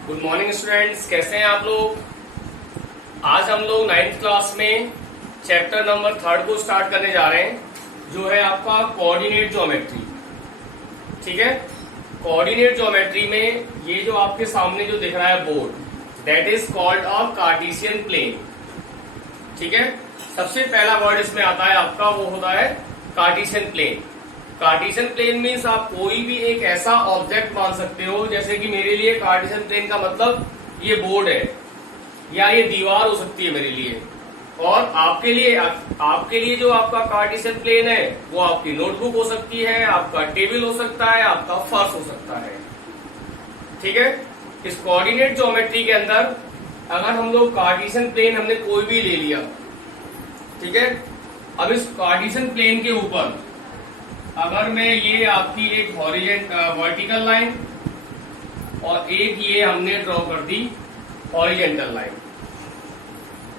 Good morning students, कैसे हैं आप लोग। आज हम लोग 9th क्लास में चैप्टर नंबर 3 को स्टार्ट करने जा रहे हैं, जो है आपका कोऑर्डिनेट ज्योमेट्री। ठीक है, कोऑर्डिनेट ज्योमेट्री में ये जो आपके सामने जो दिख रहा है board, that is called a Cartesian plane. ठीक है, सबसे पहला वर्ड इसमें आता है आपका, वो होता है Cartesian plane. Cartesian plane means आप कोई भी एक ऐसा ऑब्जेक्ट मान सकते हो, जैसे कि मेरे लिए कार्टेशियन प्लेन का मतलब ये बोर्ड है या ये दीवार हो सकती है मेरे लिए, और आपके लिए जो आपका कार्टेशियन प्लेन है वो आपकी नोटबुक हो सकती है, आपका टेबल हो सकता है, आपका फर्श हो सकता है। ठीक है, इस कोऑर्डिनेट ज्योमेट्री के अंदर अगर हम लोग कार्टेशियन प्लेन हमने कोई भी ले लिया, ठीक है, अब इस कार्टेशियन प्लेन के ऊपर अगर मैं ये आपकी एक वर्टिकल लाइन और एक ये हमने ड्रॉ कर दी हॉरिजेंटल लाइन,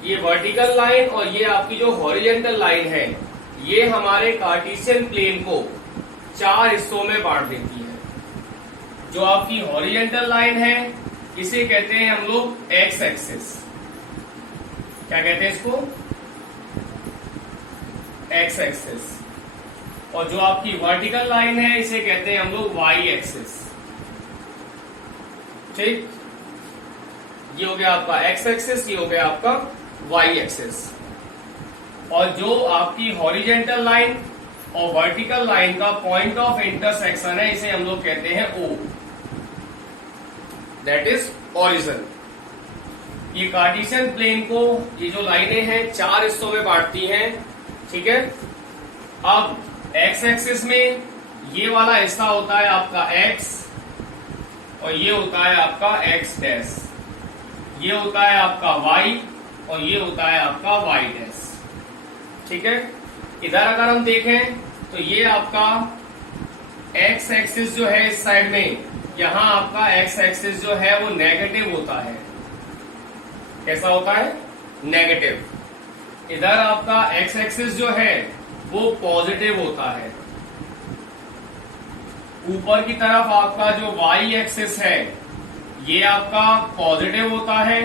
ये वर्टिकल लाइन और ये आपकी जो हॉरिजेंटल लाइन है, ये हमारे कार्टेशियन प्लेन को 4 हिस्सों में बांट देती है। जो आपकी हॉरिजेंटल लाइन है इसे कहते हैं हम लोग एक्स एक्सिस। क्या कहते हैं इसको? X axis. और जो आपकी वर्टिकल लाइन है इसे कहते हैं हम लोग वाई एक्सिस। ठीक, ये हो गया आपका एक्स एक्सिस, ये हो गया आपका वाई एक्सिस। और जो आपकी हॉरिजेंटल लाइन और वर्टिकल लाइन का पॉइंट ऑफ इंटरसेक्शन है, इसे हम लोग कहते हैं ओ, दैट इज ओरिजिन। ये कार्टेशियन प्लेन को, ये जो लाइनें हैं 4 हिस्सों में बांटती हैं। ठीक है, अब एक्स एक्सिस में ये वाला हिस्सा होता है आपका एक्स, और ये होता है आपका एक्स डैश, ये होता है आपका वाई, और ये होता है आपका वाई डैश। ठीक है, इधर अगर हम देखें तो ये आपका एक्स एक्सिस जो है इस साइड में, यहां आपका एक्स एक्सिस जो है वो नेगेटिव होता है। कैसा होता है? नेगेटिव। इधर आपका एक्स एक्सिस जो है वो पॉजिटिव होता है। ऊपर की तरफ आपका जो वाई एक्सिस है ये आपका पॉजिटिव होता है,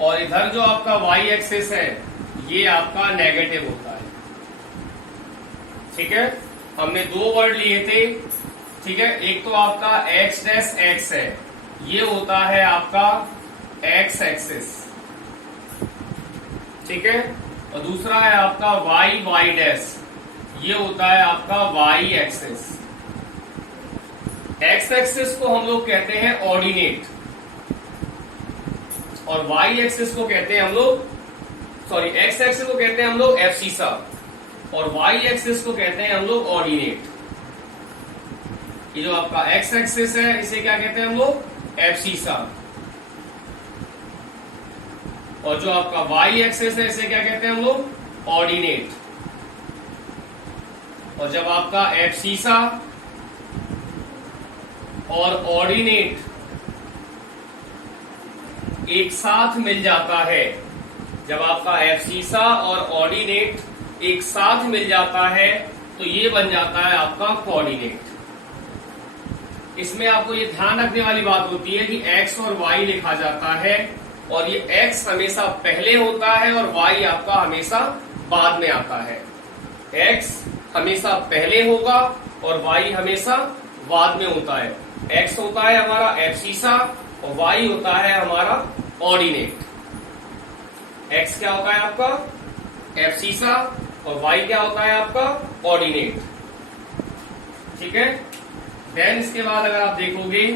और इधर जो आपका वाई एक्सिस है ये आपका नेगेटिव होता है। ठीक है, हमने 2 वर्ड लिए थे। ठीक है, एक तो आपका एक्स डैश एक्स है, ये होता है आपका एक्स एक्सिस। ठीक है, और दूसरा है आपका वाई वाई डैश, ये होता है आपका वाई एक्सिस। एक्स एक्सिस को हम लोग कहते हैं ऑर्डिनेट, और वाई एक्सिस को कहते हैं हम लोग, एक्स एक्सिस को कहते हैं हम लोग एब्सिसा, और वाई एक्सिस को कहते हैं हम लोग ऑर्डिनेट। ये जो आपका एक्स एक्सिस है इसे क्या कहते हैं हम लोग? एब्सिसा। और जो आपका वाई एक्सिस है इसे क्या कहते हैं हम लोग? ऑर्डिनेट। और जब आपका एब्सिसा और ऑर्डिनेट एक साथ मिल जाता है, जब आपका एब्सिसा और ऑर्डिनेट एक साथ मिल जाता है तो ये बन जाता है आपका कोऑर्डिनेट। इसमें आपको ये ध्यान रखने वाली बात होती है कि एक्स और वाई लिखा जाता है, और ये x हमेशा पहले होता है और y आपका हमेशा बाद में आता है। x हमेशा पहले होगा और y हमेशा बाद में होता है। x होता है हमारा एब्सिसा और y होता है हमारा ऑर्डिनेट। x क्या होता है आपका? एब्सिसा, और y क्या होता है आपका? ऑर्डिनेट। ठीक है, देन इसके बाद अगर आप देखोगे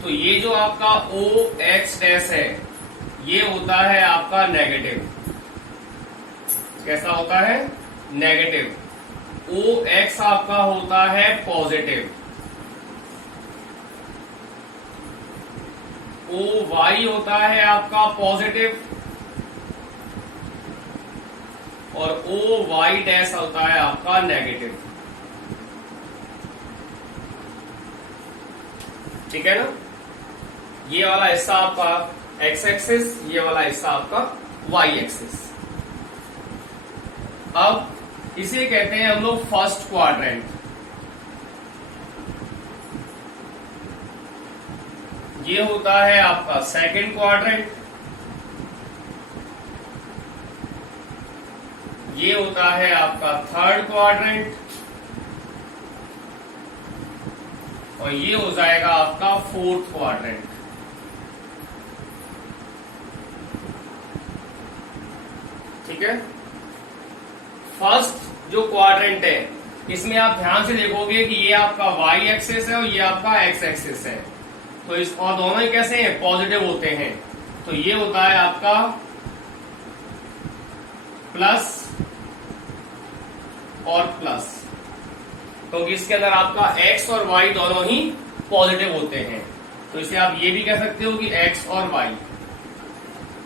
तो ये जो आपका ओ एक्स डैश है ये होता है आपका नेगेटिव। कैसा होता है? नेगेटिव। ओ एक्स आपका होता है पॉजिटिव। ओ वाई होता है आपका पॉजिटिव, और ओ वाई डैश होता है आपका नेगेटिव। ठीक है ना, ये वाला हिस्सा आपका एक्स एक्सिस, ये वाला हिस्सा आपका वाई एक्सिस। अब इसे कहते हैं हम लोग फर्स्ट क्वाड्रेंट। ये होता है आपका सेकंड क्वाड्रेंट, ये होता है आपका थर्ड क्वाड्रेंट, और ये हो जाएगा आपका फोर्थ क्वाड्रेंट। ठीक है। फर्स्ट जो क्वाड्रेंट है इसमें आप ध्यान से देखोगे कि ये आपका वाई एक्सिस है और ये आपका एक्स एक्सिस है, तो इस और दोनों ही कैसे हैं, पॉजिटिव होते हैं। तो ये होता है आपका प्लस और प्लस, क्योंकि इसके अंदर आपका x और y दोनों ही पॉजिटिव होते हैं, तो इसे आप ये भी कह सकते हो कि x और y।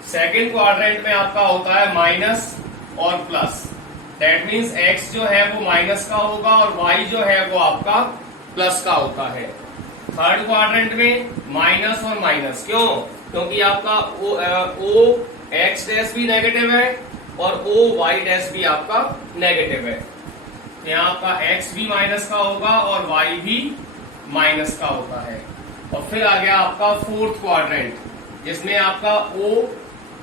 सेकेंड क्वाड्रेंट में आपका होता है माइनस और प्लस, दैट मीन्स x जो है वो माइनस का होगा और y जो है वो आपका प्लस का होता है। थर्ड क्वाड्रेंट में माइनस और माइनस, क्यों? क्योंकि आपका ओ एक्स डैश भी नेगेटिव है और ओ वाई डैश भी आपका नेगेटिव है, तो यहाँ आपका x भी माइनस का होगा और y भी माइनस का होता है। और फिर आ गया आपका फोर्थ क्वाड्रेंट, जिसमें आपका ओ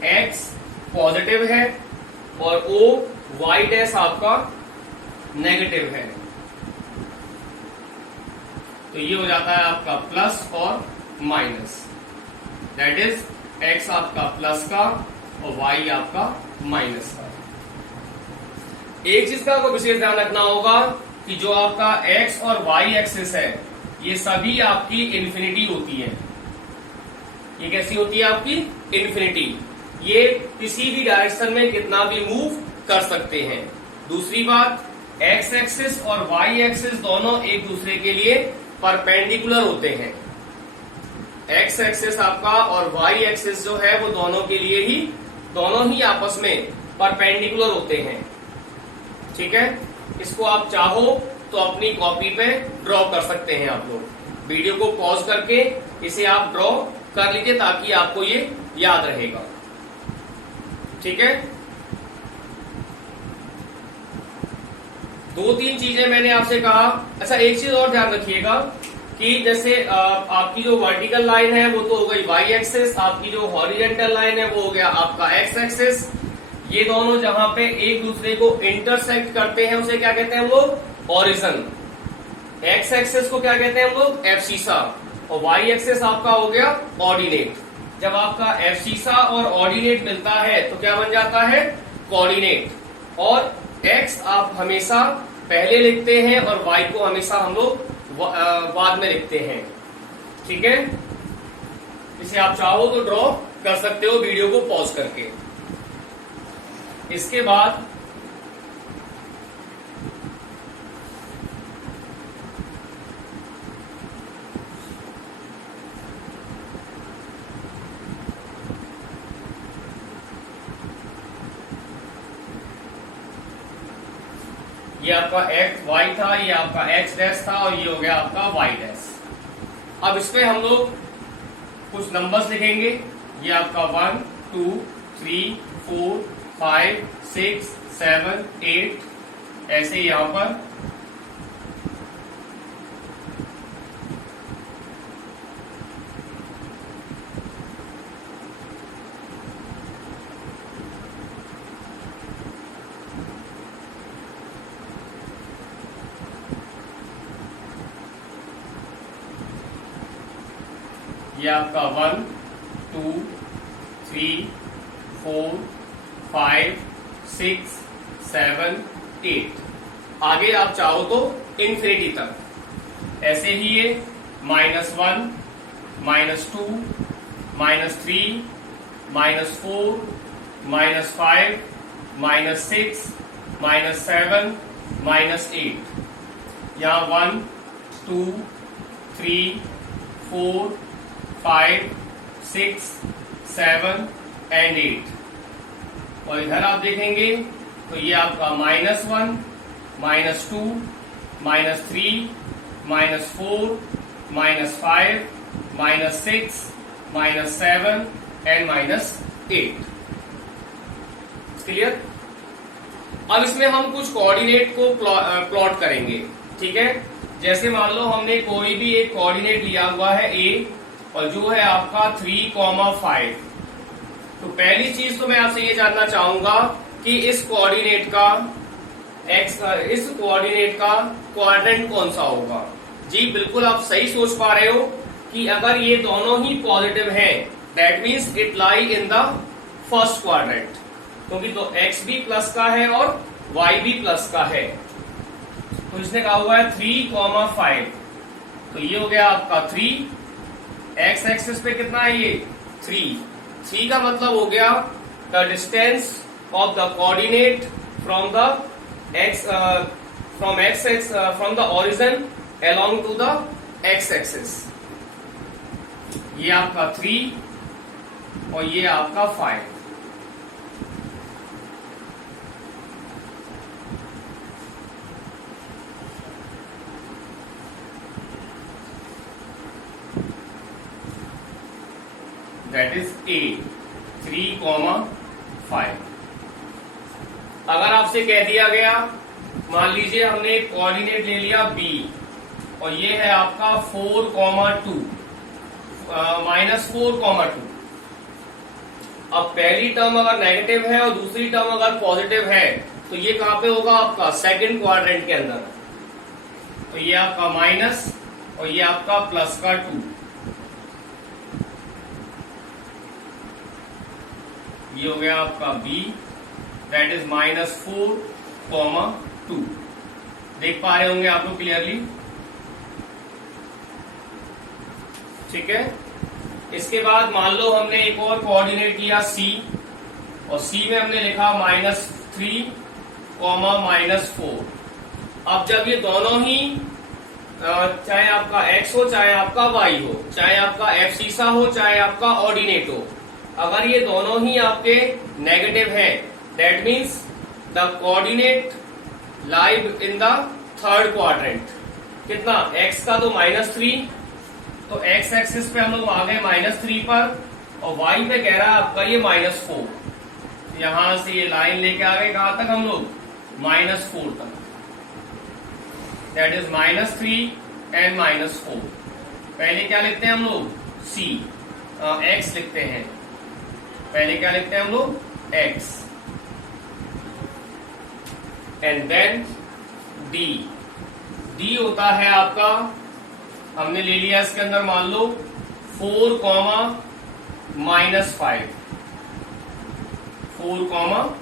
एक्स पॉजिटिव है और ओ वाई डैश आपका नेगेटिव है, तो ये हो जाता है आपका प्लस और माइनस, दैट इज x आपका प्लस का और y आपका माइनस का। एक चीज का आपको विशेष ध्यान रखना होगा कि जो आपका x और y एक्सिस है ये सभी आपकी इन्फिनिटी होती है। ये कैसी होती है आपकी? इन्फिनिटी। ये किसी भी डायरेक्शन में कितना भी मूव कर सकते हैं। दूसरी बात, x एक्सिस और y एक्सिस दोनों एक दूसरे के लिए परपेंडिकुलर होते हैं। x एक्सिस आपका और y एक्सिस जो है वो दोनों ही आपस में परपेंडिकुलर होते हैं। ठीक है, इसको आप चाहो तो अपनी कॉपी पे ड्रॉ कर सकते हैं। आप लोग वीडियो को पॉज करके इसे आप ड्रॉ कर लीजिए ताकि आपको ये याद रहेगा। ठीक है, दो तीन चीजें मैंने आपसे कहा। अच्छा, एक चीज और ध्यान रखिएगा कि जैसे आपकी जो वर्टिकल लाइन है वो तो हो गई वाई एक्सिस, आपकी जो हॉरिजेंटल लाइन है वो हो गया आपका एक्स एक्सिस। ये दोनों जहां पे एक दूसरे को इंटरसेक्ट करते हैं उसे क्या कहते हैं हम लोग? ऑरिजिन। एक्स एक्सिस को क्या कहते हैं हम लोग? एब्सिसा। और वाई एक्सिस आपका हो गया ऑर्डिनेट। जब आपका एब्सिसा और ऑर्डिनेट मिलता है तो क्या बन जाता है? कोऑर्डिनेट। और एक्स आप हमेशा पहले लिखते हैं और वाई को हमेशा हम लोग बाद में लिखते हैं। ठीक है, इसे आप चाहो तो ड्रॉ कर सकते हो वीडियो को पॉज करके। इसके बाद ये आपका एक्स वाई था, ये आपका एक्स डैश था और ये हो गया आपका वाई डैश। अब इसमें हम लोग कुछ नंबर्स लिखेंगे। ये आपका 1 2 3 4 5 6 7 8 ऐसे यहां पर ये आपका 1 2 3 4 5 6 7 8। आगे आप चाहो तो इन्फिनिटी तक ऐसे ही ये -1 -2 -3 -4 -5 -6 -7 -8। यहाँ 1 2 3 4 5 6 7 एंड 8। और इधर आप देखेंगे तो ये आपका -1 -2 -3 -4 -5 -6 -7 एंड -8। क्लियर? अब इसमें हम कुछ कोऑर्डिनेट को प्लॉट करेंगे, ठीक है। जैसे मान लो हमने कोई भी एक कोऑर्डिनेट लिया हुआ है ए, और जो है आपका 3,5। तो पहली चीज तो मैं आपसे ये जानना चाहूंगा कि इस कोऑर्डिनेट का क्वाड्रेंट कौन सा होगा। जी बिल्कुल आप सही सोच पा रहे हो कि अगर ये दोनों ही पॉजिटिव हैं, that means it lie in the first quadrant, क्योंकि तो x भी प्लस का है और y भी प्लस का है। तो इसने कहा हुआ है 3,5, तो ये हो गया आपका 3, x एक्सिस पे कितना है ये 3 का मतलब हो गया the distance of the coordinate from the origin along to the x axis. ये आपका 3 और ये आपका 5। That is A 3,5। अगर आपसे कह दिया गया, मान लीजिए हमने एक कोऑर्डिनेट ले लिया B और ये है आपका 4,2 -4,2। अब पहली टर्म अगर नेगेटिव है और दूसरी टर्म अगर पॉजिटिव है तो ये कहां पे होगा आपका सेकंड क्वाड्रेंट के अंदर। तो ये आपका माइनस और ये आपका प्लस का 2। ये हो गया आपका B, दैट इज -4,2। देख पा रहे होंगे आप लोग क्लियरली, ठीक है। इसके बाद मान लो हमने एक और कोऑर्डिनेट लिया C, और C में हमने लिखा -3, -4। अब जब ये दोनों ही चाहे आपका x हो चाहे आपका y हो, चाहे आपका एब्सिसा हो चाहे आपका ऑर्डिनेट हो, अगर ये दोनों ही आपके नेगेटिव हैं, that means the coordinate live in the third quadrant. कितना x का तो -3, तो x एक्सिस पे हम लोग आ गए -3 पर, और y पे कह रहा है आपका ये -4। यहां से ये लाइन लेके आ गए कहां तक हम लोग -4 तक, दैट इज -3 एंड -4। पहले क्या लिखते हैं हम लोग C, x लिखते हैं। पहले क्या लिखते हैं हम लोग x, एंड देन D होता है आपका, हमने ले लिया इसके अंदर मान लो 4, -5। 4,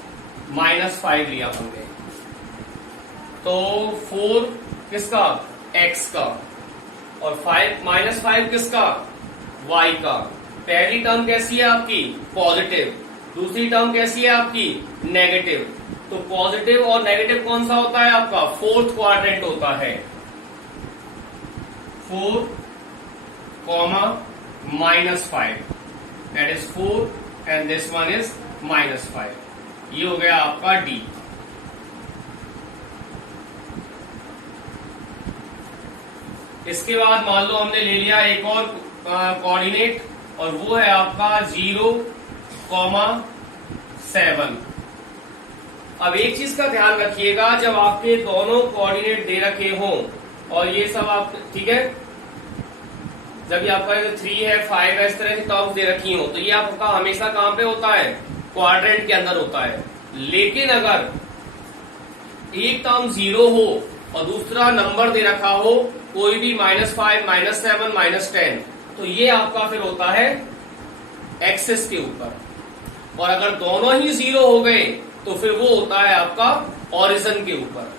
-5 लिया हमने। तो 4 किसका x का, और 5 किसका y का। पहली टर्म कैसी है आपकी पॉजिटिव, दूसरी टर्म कैसी है आपकी नेगेटिव। तो पॉजिटिव और नेगेटिव कौन सा होता है आपका फोर्थ क्वाड्रेंट होता है। 4, -5, that is 4 and this one is -5। ये हो गया आपका D। इसके बाद मान लो हमने ले लिया एक और कोऑर्डिनेट, और वो है आपका 0, 7। अब एक चीज का ध्यान रखिएगा, जब आपके दोनों कोऑर्डिनेट दे रखे हों और ये सब आप, ठीक है, जब ये आपका 3 है 5 है इस तरह की टर्म्स दे रखी हो, तो ये आपका हमेशा कहां पे होता है क्वाड्रेंट के अंदर होता है। लेकिन अगर एक टर्म 0 हो और दूसरा नंबर दे रखा हो कोई भी -5, -7, -10, तो ये आपका फिर होता है एक्सिस के ऊपर। और अगर दोनों ही 0 हो गए तो फिर वो होता है आपका ओरिजिन के ऊपर।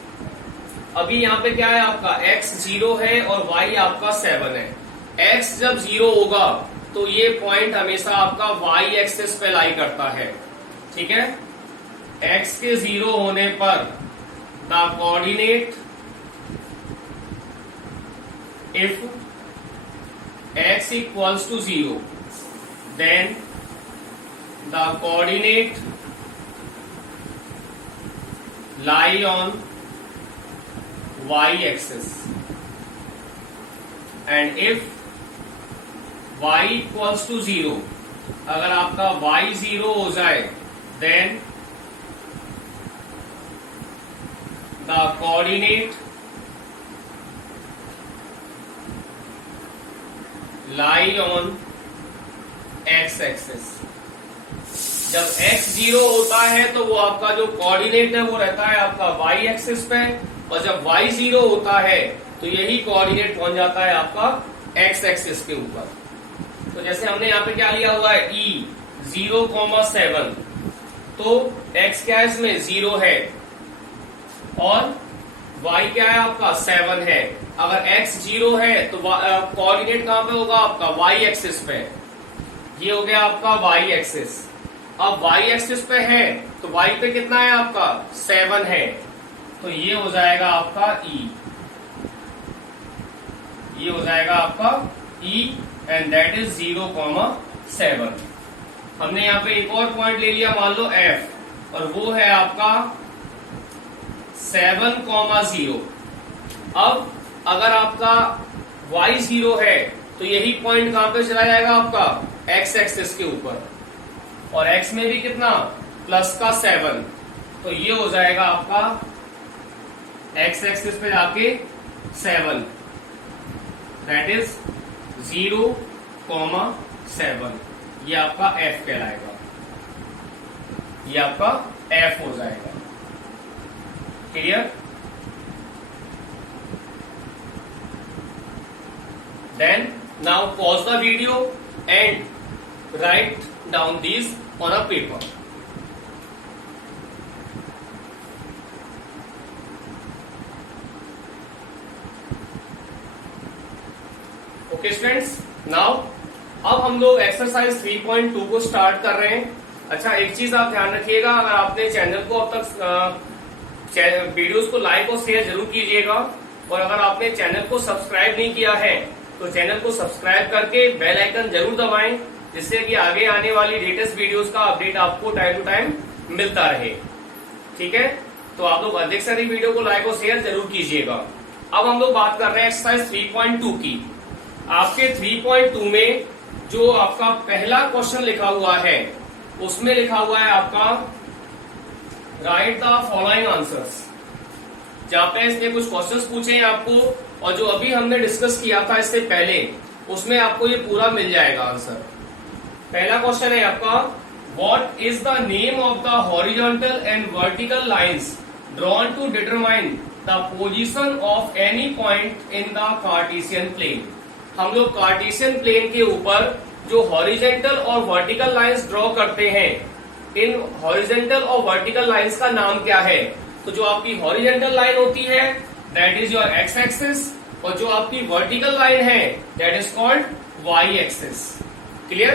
अभी यहाँ पे क्या है आपका x 0 है और y आपका 7 है। x जब 0 होगा तो ये पॉइंट हमेशा आपका y एक्सिस पे लाई करता है, ठीक है। x के 0 होने पर the coordinate if x equals to 0, then the coordinate lie on y axis, and if y equals to 0, अगर आपका y 0 हो जाए, then the coordinate lie on X axis. जब x 0 होता है तो वो आपका जो कोऑर्डिनेट है वो रहता है आपका y एक्सिस पे, और जब y 0 होता है तो यही कोऑर्डिनेट पहुंच जाता है आपका x एक्सिस के ऊपर। तो जैसे हमने यहाँ पे क्या लिया हुआ है e 0,7, तो x क्या है इसमें 0 है और y क्या है आपका 7 है। अगर x 0 है तो कोऑर्डिनेट कहां पे होगा आपका y एक्सिस पे। ये हो गया आपका y एक्सिस। अब y एक्सिस पे है तो y पे कितना है आपका 7 है, तो ये हो जाएगा आपका e, ये हो जाएगा आपका e एंड दैट इज 0,7। हमने यहाँ पे एक और पॉइंट ले लिया, मान लो f, और वो है आपका 7,0। अब अगर आपका y 0 है तो यही पॉइंट कहां पे चला जाएगा आपका x एक्सिस के ऊपर, और x में भी कितना प्लस का 7, तो ये हो जाएगा आपका x एक्सिस पे जाके 7, दैट इज 0,7। ये आपका f कहलाएगा, ये आपका f हो जाएगा। Clear? Then now pause the video and write down these on a paper. Okay students, now अब हम लोग एक्सरसाइज 3.2 को स्टार्ट कर रहे हैं। अच्छा, एक चीज आप ध्यान रखिएगा, अगर आपने चैनल को अब तक वीडियोस को लाइक और शेयर जरूर कीजिएगा, और अगर आपने चैनल को सब्सक्राइब नहीं किया है तो चैनल को सब्सक्राइब करके बेल आइकन जरूर दबाएं, जिससे कि आगे आने वाली लेटेस्ट वीडियोस का अपडेट आपको टाइम टू टाइम मिलता रहे। ठीक है, तो आप लोग अधिक से अधिक वीडियो को लाइक और शेयर जरूर कीजिएगा। अब हम लोग बात कर रहे हैं एक्सरसाइज 3.2 की। आपके 3.2 में जो आपका पहला क्वेश्चन लिखा हुआ है उसमें लिखा हुआ है आपका राइट द फॉलोइंग आंसर्स। जहां पे इसने कुछ क्वेश्चंस पूछे हैं आपको, और जो अभी हमने डिस्कस किया था इससे पहले, उसमें आपको ये पूरा मिल जाएगा आंसर। पहला क्वेश्चन है आपका, what is the name of the horizontal and vertical lines drawn to determine the position of any point in the Cartesian plane. हम लोग कार्टेशियन प्लेन के ऊपर जो हॉरिजॉन्टल और वर्टिकल लाइंस ड्रॉ करते हैं, इन हॉरिजॉन्टल और वर्टिकल लाइंस का नाम क्या है? तो जो आपकी हॉरिजॉन्टल लाइन होती है that is your X axis, और जो आपकी वर्टिकल लाइन है that is called Y axis. Clear?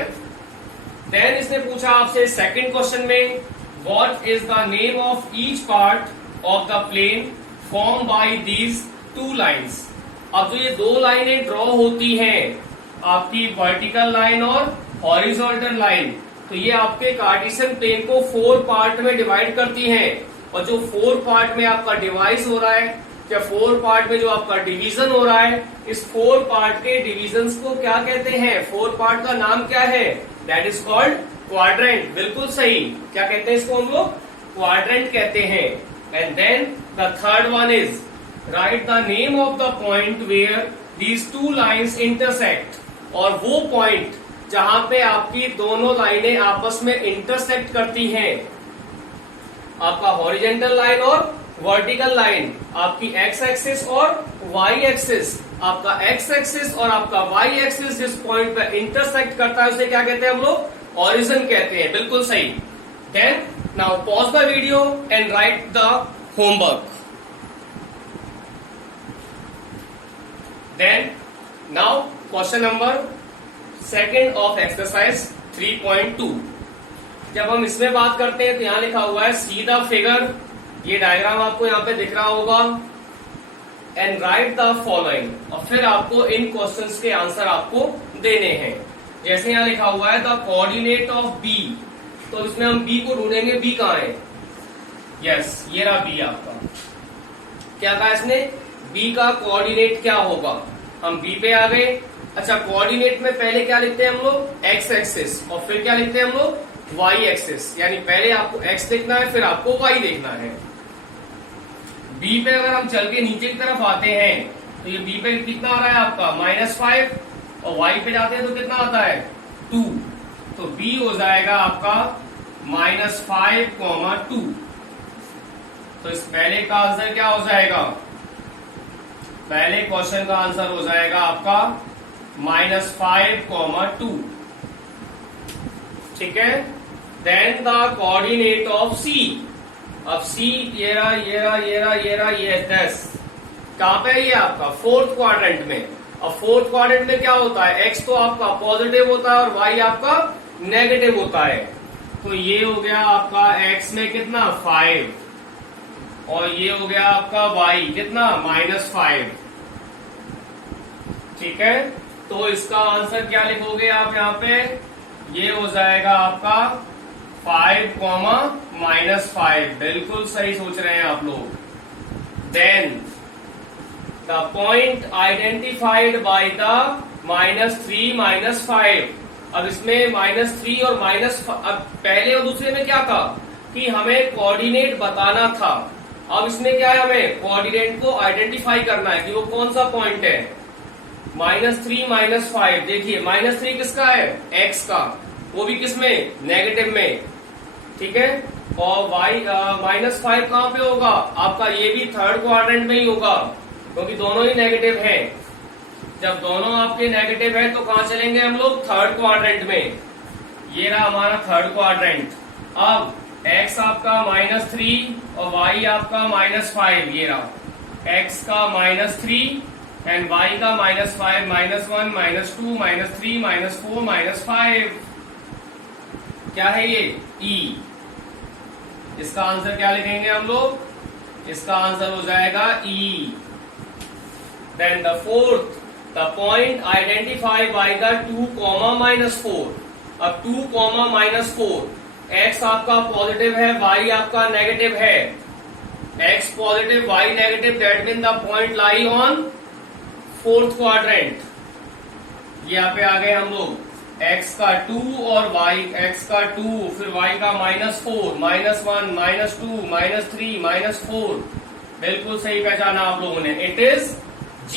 Then इसने पूछा आपसे सेकंड क्वेश्चन में, what is the name of each part of the plane form by these two lines. अब जो ये दो लाइनें ड्रॉ होती हैं, आपकी वर्टिकल लाइन और हॉरिजॉन्टल लाइन, तो ये आपके कार्टेशियन प्लेन को 4 पार्ट में डिवाइड करती हैं, और जो 4 पार्ट में आपका डिवाइस हो रहा है या 4 पार्ट में जो आपका डिवीजन हो रहा है, इस 4 पार्ट के डिविजन्स को क्या कहते हैं? 4 पार्ट का नाम क्या है? That is called quadrant. बिल्कुल सही, क्या कहते हैं इसको हम लोग? क्वाड्रेंट कहते हैं। And then the third one is write the name of the point where these two lines intersect, और वो पॉइंट जहां पे आपकी दोनों लाइनें आपस में इंटरसेक्ट करती हैं, आपका हॉरिजॉन्टल लाइन और वर्टिकल लाइन, आपकी एक्स एक्सिस और वाई एक्सिस, आपका एक्स एक्सिस और आपका वाई एक्सिस जिस पॉइंट पे इंटरसेक्ट करता है उसे क्या कहते हैं हम लोग? ऑरिजिन कहते हैं। बिल्कुल सही। Then now pause the video and write the homework. Then now question number second of exercise 3.2। जब हम इसमें बात करते हैं तो यहां लिखा हुआ है सी द फिगर, ये डायग्राम आपको यहाँ पे दिख रहा होगा, एंड राइट द फॉलोइंग, और फिर आपको इन क्वेश्चंस के आंसर आपको देने हैं। जैसे यहाँ लिखा हुआ है द कोऑर्डिनेट ऑफ बी, तो इसमें हम बी को ढूंढेंगे। बी कहाँ है? यस, ये रहा बी आपका। क्या कहा इसने? बी का कोऑर्डिनेट क्या होगा? हम बी पे आ गए। अच्छा, कोऑर्डिनेट में पहले क्या लिखते हैं हम लोग? एक्स एक्सिस, और फिर क्या लिखते हैं हम लोग? Y axis. यानी पहले आपको एक्स लिखना है, फिर आपको वाई देखना है। बी पे अगर हम चल के नीचे की तरफ आते हैं तो ये बी पे कितना आ रहा है आपका -5, और वाई पे जाते हैं तो कितना आता है 2। तो बी हो जाएगा आपका -5, 2। तो इस पहले का आंसर क्या हो जाएगा, पहले क्वेश्चन का आंसर हो जाएगा आपका -5, 2। ठीक है। देन द कोऑर्डिनेट ऑफ सी। अब सी ये रहा, ये रहा, ये रहा, ये रहा, ये 10 कहां पे है, ये आपका फोर्थ क्वाड्रेंट में। अब फोर्थ क्वाड्रेंट में क्या होता है, एक्स तो आपका पॉजिटिव होता है और वाई आपका नेगेटिव होता है। तो ये हो गया आपका एक्स में कितना 5, और ये हो गया आपका वाई कितना -5। ठीक है। तो इसका आंसर क्या लिखोगे आप यहाँ पे, ये हो जाएगा आपका 5, -5। बिल्कुल सही सोच रहे हैं आप लोग। Then the point identified by the -3, -5। अब इसमें -3 और अब पहले और दूसरे में क्या था कि हमें कोऑर्डिनेट बताना था। अब इसमें क्या है, हमें कोऑर्डिनेट को आइडेंटिफाई करना है कि वो कौन सा पॉइंट है। -3, -5 देखिए, -3 किसका है, एक्स का, वो भी किसमें, नेगेटिव में। ठीक है। और -5 कहां पे होगा आपका, ये भी थर्ड क्वाड्रेंट में ही होगा, क्योंकि दोनों ही नेगेटिव हैं। जब दोनों आपके नेगेटिव है तो कहां चलेंगे हम लोग, थर्ड क्वाड्रेंट में। ये रहा हमारा थर्ड क्वाड्रेंट। अब x आपका -3 और y आपका -5, ये रहा x का -3 एंड y का -5, -1, -2, -3, -4, -5। क्या है ये, E। इसका आंसर क्या लिखेंगे हम लोग, इसका आंसर हो जाएगा E। Then the fourth, the point identify by the 2, -4। अब 2, -4, x आपका पॉजिटिव है, y आपका नेगेटिव है। x positive, y negative, that mean the point lie on fourth quadrant. यहाँ पे आ गए हम लोग, x का 2 और x का 2, फिर y का -4, -1, -2, -3, -4। बिल्कुल सही पहचाना आप लोगों ने, इट इज G।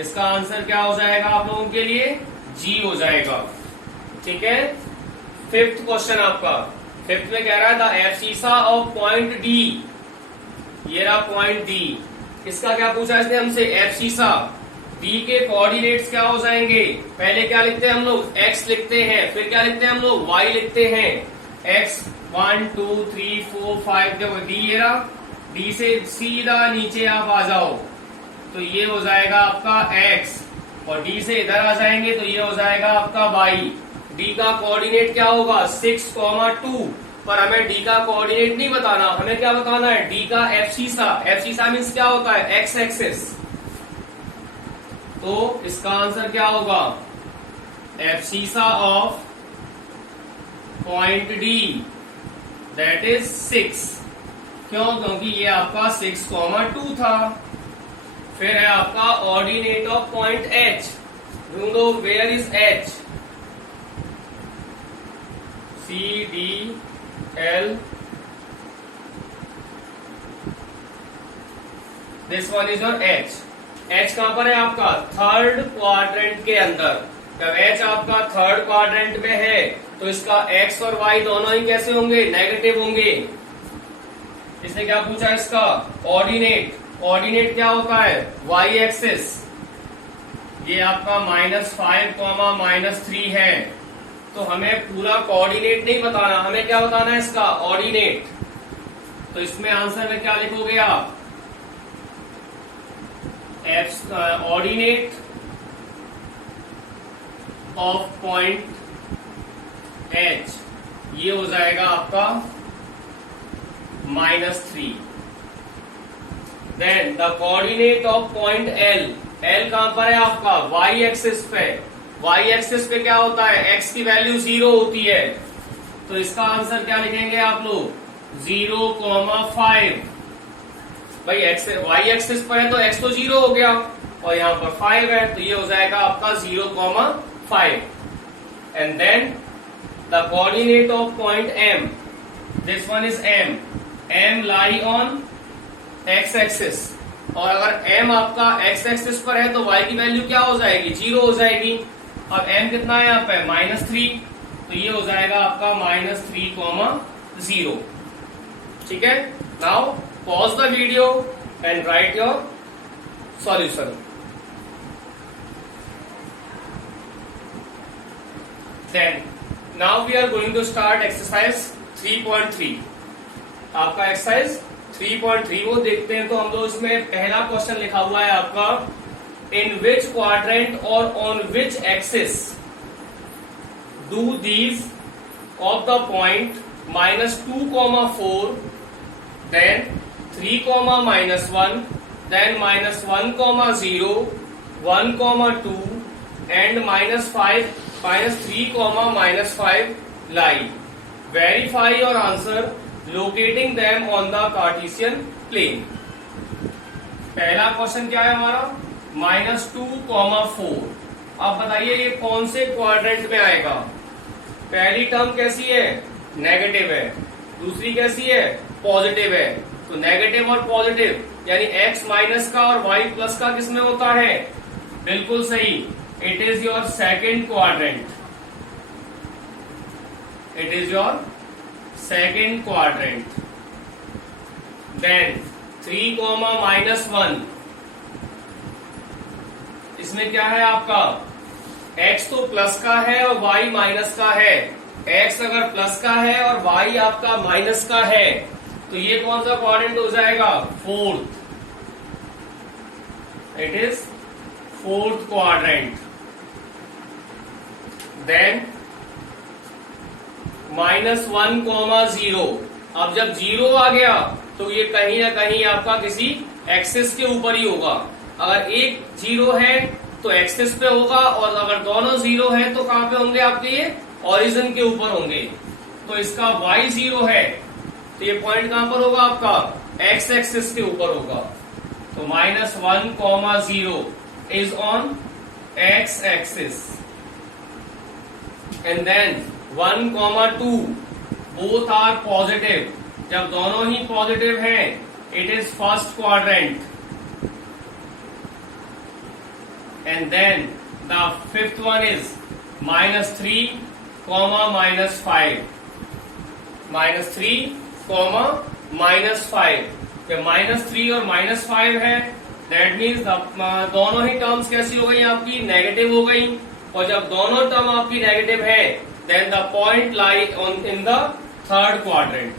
इसका आंसर क्या हो जाएगा आप लोगों के लिए, G हो जाएगा। ठीक है। फिफ्थ क्वेश्चन आपका, फिफ्थ में कह रहा है the abscissa of point D. ये रहा पॉइंट डी। इसका क्या पूछा इसने हमसे, एब्सिसा। डी के कोऑर्डिनेट्स क्या हो जाएंगे, पहले क्या लिखते हैं हम लोग, x लिखते हैं, फिर क्या लिखते हैं हम लोग, y लिखते हैं। x 1, 2, 3, 4, 5, देखो डी, ये रहा, डी से सीधा नीचे आप आ जाओ तो ये हो जाएगा आपका x, और डी से इधर आ जाएंगे तो ये हो जाएगा आपका y। डी का कोऑर्डिनेट क्या होगा, 6, 2। पर हमें डी का कोऑर्डिनेट नहीं बताना, हमें क्या बताना है, डी का एब्सिसा। एब्सिसा मीन्स क्या होता है, एक्स एक्सिस। तो इसका आंसर क्या होगा, abscissa of point D that is 6। क्यों, क्योंकि ये आपका 6, 2 था। फिर है आपका ऑर्डिनेट ऑफ पॉइंट एच। ढूंढो where is H, CDL, this one is your H। H कहां पर है आपका, थर्ड क्वाड्रेंट के अंदर। जब H आपका थर्ड क्वाड्रेंट में है तो इसका X और Y दोनों ही कैसे होंगे, नेगेटिव होंगे। इसने क्या पूछा, इसका ऑर्डिनेट। ऑर्डिनेट क्या होता है, Y एक्सिस। ये आपका -5, -3 है। तो हमें पूरा कोऑर्डिनेट नहीं बताना, हमें क्या बताना है, इसका ऑर्डिनेट। तो इसमें आंसर में क्या लिखोगे आप, ऑर्डिनेट ऑफ पॉइंट H, ये हो जाएगा आपका -3। Then the coordinate of point L। L कहां पर है आपका, Y एक्सिस पे। Y एक्सिस पे क्या होता है, x की वैल्यू 0 होती है। तो इसका आंसर क्या लिखेंगे आप लोग, 0, 5। भाई y एक्सिस पर है तो x तो 0 हो गया, और यहाँ पर 5 है तो ये हो जाएगा आपका 0, 5। And then the coordinate of point M, this one is M। M lie on X axis, और अगर m आपका एक्स एक्सिस पर है तो y की वैल्यू क्या हो जाएगी, 0 हो जाएगी। अब m कितना है यहाँ पे, -3, तो ये हो जाएगा आपका -3, 0। ठीक है, now pause the video and write your solution. Then now we are going to start exercise 3.3। आपका एक्सरसाइज 3.3 वो देखते हैं। तो हम लोग इसमें पहला क्वेश्चन लिखा हुआ है आपका, इन विच क्वाड्रेंट और on which axis do these of the point -2, 4, then 3, -1, then -1, 0, 1, 2 and -5, -3, -5 lie. Verify your answer locating them on the Cartesian plane. पहला क्वेश्चन क्या है हमारा, -2, 4। अब बताइए ये कौन से क्वाड्रेंट में आएगा। पहली टर्म कैसी है, नेगेटिव है, दूसरी कैसी है, पॉजिटिव है। तो नेगेटिव और पॉजिटिव यानी x माइनस का और y प्लस का किसमें होता है, बिल्कुल सही, it is your second quadrant, it is your second quadrant. Then 3, -1, इसमें क्या है आपका, x तो प्लस का है और y माइनस का है। x अगर प्लस का है और y आपका माइनस का है तो ये कौन सा क्वाड्रेंट हो जाएगा, fourth, it is fourth quadrant. Then -1, 0। अब जब 0 आ गया तो ये कहीं ना कहीं आपका किसी एक्सिस के ऊपर ही होगा। अगर एक 0 है तो एक्सिस पे होगा, और अगर दोनों 0 है तो कहां पे होंगे आपके, ये ओरिजिन के ऊपर होंगे। तो इसका y 0 है तो ये पॉइंट कहां पर होगा आपका, x एक्सिस के ऊपर होगा। तो -1, 0 is on x axis. And then 1, 2 both are positive. जब दोनों ही पॉजिटिव हैं it is first quadrant. And then the fifth one is -3, -5, -3, -5। जब -3 और -5 है दैट मीन्स दोनों ही टर्म्स कैसी हो गई आपकी, नेगेटिव हो गई। और जब दोनों टर्म आपकी नेगेटिव है then the point lie on in the third quadrant.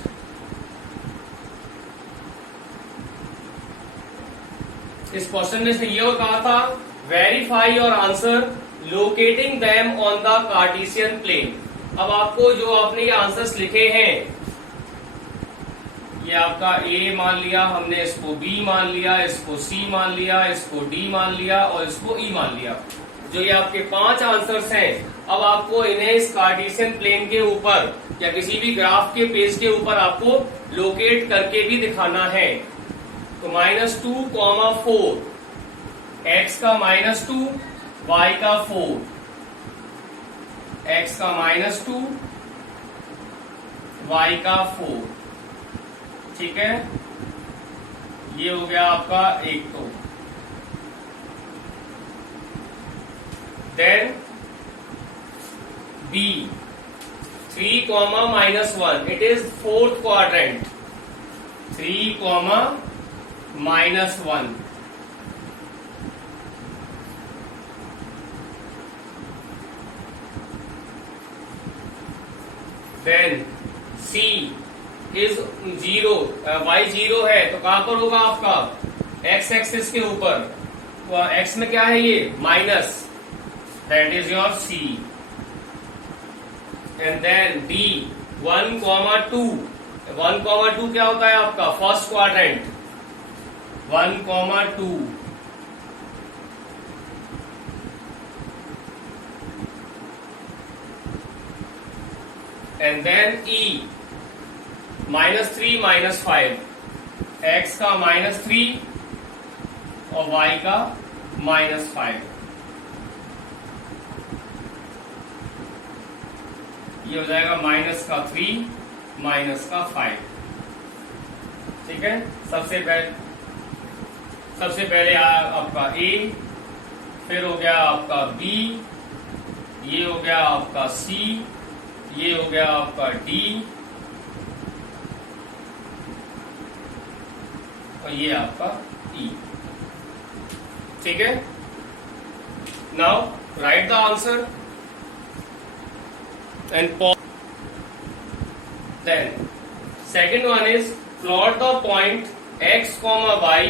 इस क्वेश्चन में से ये कहा था, verify your answer locating them on the Cartesian plane. अब आपको जो आपने ये आंसर्स लिखे हैं, ये आपका A मान लिया हमने, इसको B मान लिया, इसको C मान लिया, इसको D मान लिया और इसको E मान लिया। जो ये आपके 5 आंसर्स हैं, अब आपको इन्हें इस कार्टेशियन प्लेन के ऊपर या किसी भी ग्राफ के पेज के ऊपर आपको लोकेट करके भी दिखाना है। तो -2, 4, x का -2, y का 4, x का -2, y का 4। ठीक है, ये हो गया आपका एक। तो then B 3, -1 it is fourth quadrant. 3, -1 then C is 0, y 0 है तो कहां पर होगा आपका, x एक्सिस के ऊपर। तो x में क्या है ये, minus, that is your C। And then D 1, 2, 1, 2 क्या होता है आपका, first quadrant. 1, 2 and then E -3, -5, x का -3 और y का -5। ये हो जाएगा -3 -5। ठीक है, सबसे पहले सबसे पहले आया आपका ए, फिर हो गया आपका बी, ये हो गया आपका सी, ये हो गया आपका डी, और ये आपका ई। ठीक है, now write the answer and pause. Then second one is plot the point x, y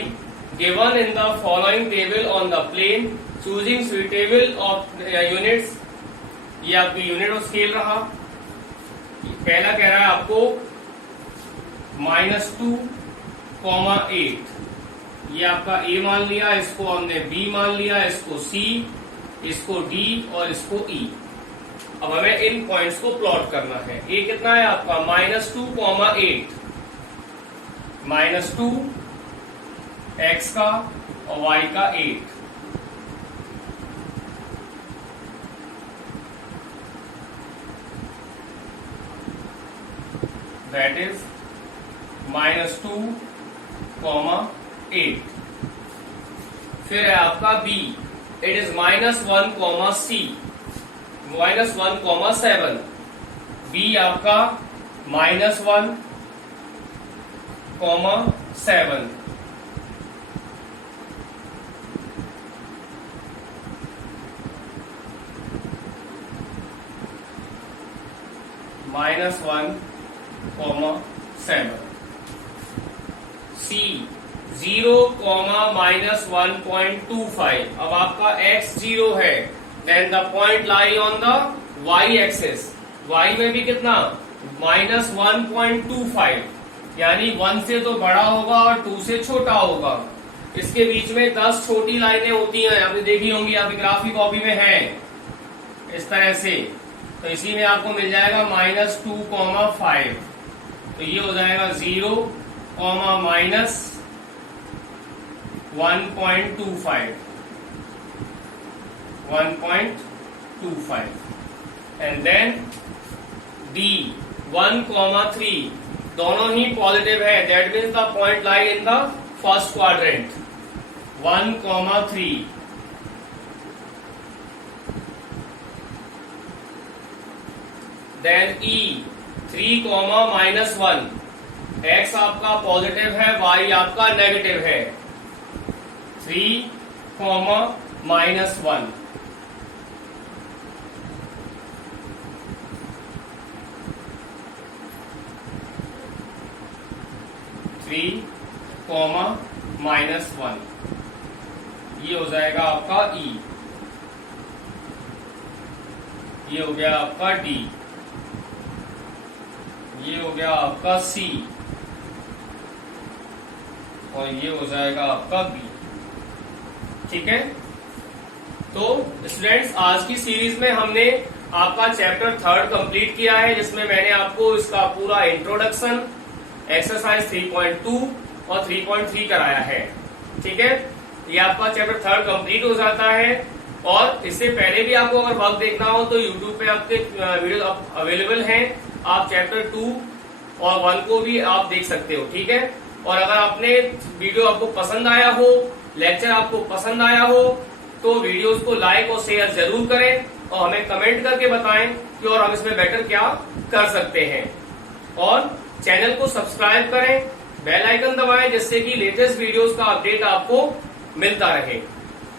given in the following table on the plane choosing suitable of units। ये आपकी यूनिट और स्केल रहा। पहला कह रहा है आपको -2,8, ये आपका a मान लिया, इसको हमने b मान लिया, इसको c, इसको d और इसको e। अब हमें इन पॉइंट्स को प्लॉट करना है। a कितना है आपका -2,8, -2 x का और y का 8। That is -2,8। फिर है आपका b, it is -1,c, -1,7। b आपका -1,7। -1,7। C 0, -1.25। अब आपका x 0 है, then the point lie on the y axis. y में भी कितना -1.25, यानी 1 से तो बड़ा होगा और 2 से छोटा होगा। इसके बीच में 10 छोटी लाइनें होती हैं, आपने देखी होंगी, आपकी ग्राफी कॉपी में है इस तरह से। तो इसी में आपको मिल जाएगा -2,5। तो ये हो जाएगा 0, -1.25 एंड देन D 1,3, दोनों ही पॉजिटिव है, that means the point lie in the first quadrant. 1,3। Then E 3, -1, x आपका पॉजिटिव है, y आपका नेगेटिव है। 3, -1। -1, ये हो जाएगा आपका E। ये हो गया आपका D, ये हो गया आपका C, और ये हो जाएगा आपका B। ठीक है, तो स्टूडेंट्स आज की सीरीज में हमने आपका चैप्टर 3 कंप्लीट किया है, जिसमें मैंने आपको इसका पूरा इंट्रोडक्शन, एक्सरसाइज 3.2 और 3.3 कराया है। ठीक है, ये आपका चैप्टर 3 कंप्लीट हो जाता है। और इससे पहले भी आपको अगर वर्क देखना हो तो यूट्यूब पे आपके वीडियो अवेलेबल हैं, आप चैप्टर 2 और 1 को भी आप देख सकते हो। ठीक है, और अगर आपने वीडियो आपको पसंद आया हो, लेक्चर आपको पसंद आया हो, तो वीडियोस को लाइक और शेयर जरूर करें और हमें कमेंट करके बताएं कि और हम इसमें बेटर क्या कर सकते हैं। और चैनल को सब्सक्राइब करें, बेल आइकन दबाएं, जिससे कि लेटेस्ट वीडियोस का अपडेट आपको मिलता रहे।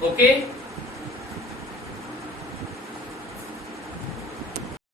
ओके।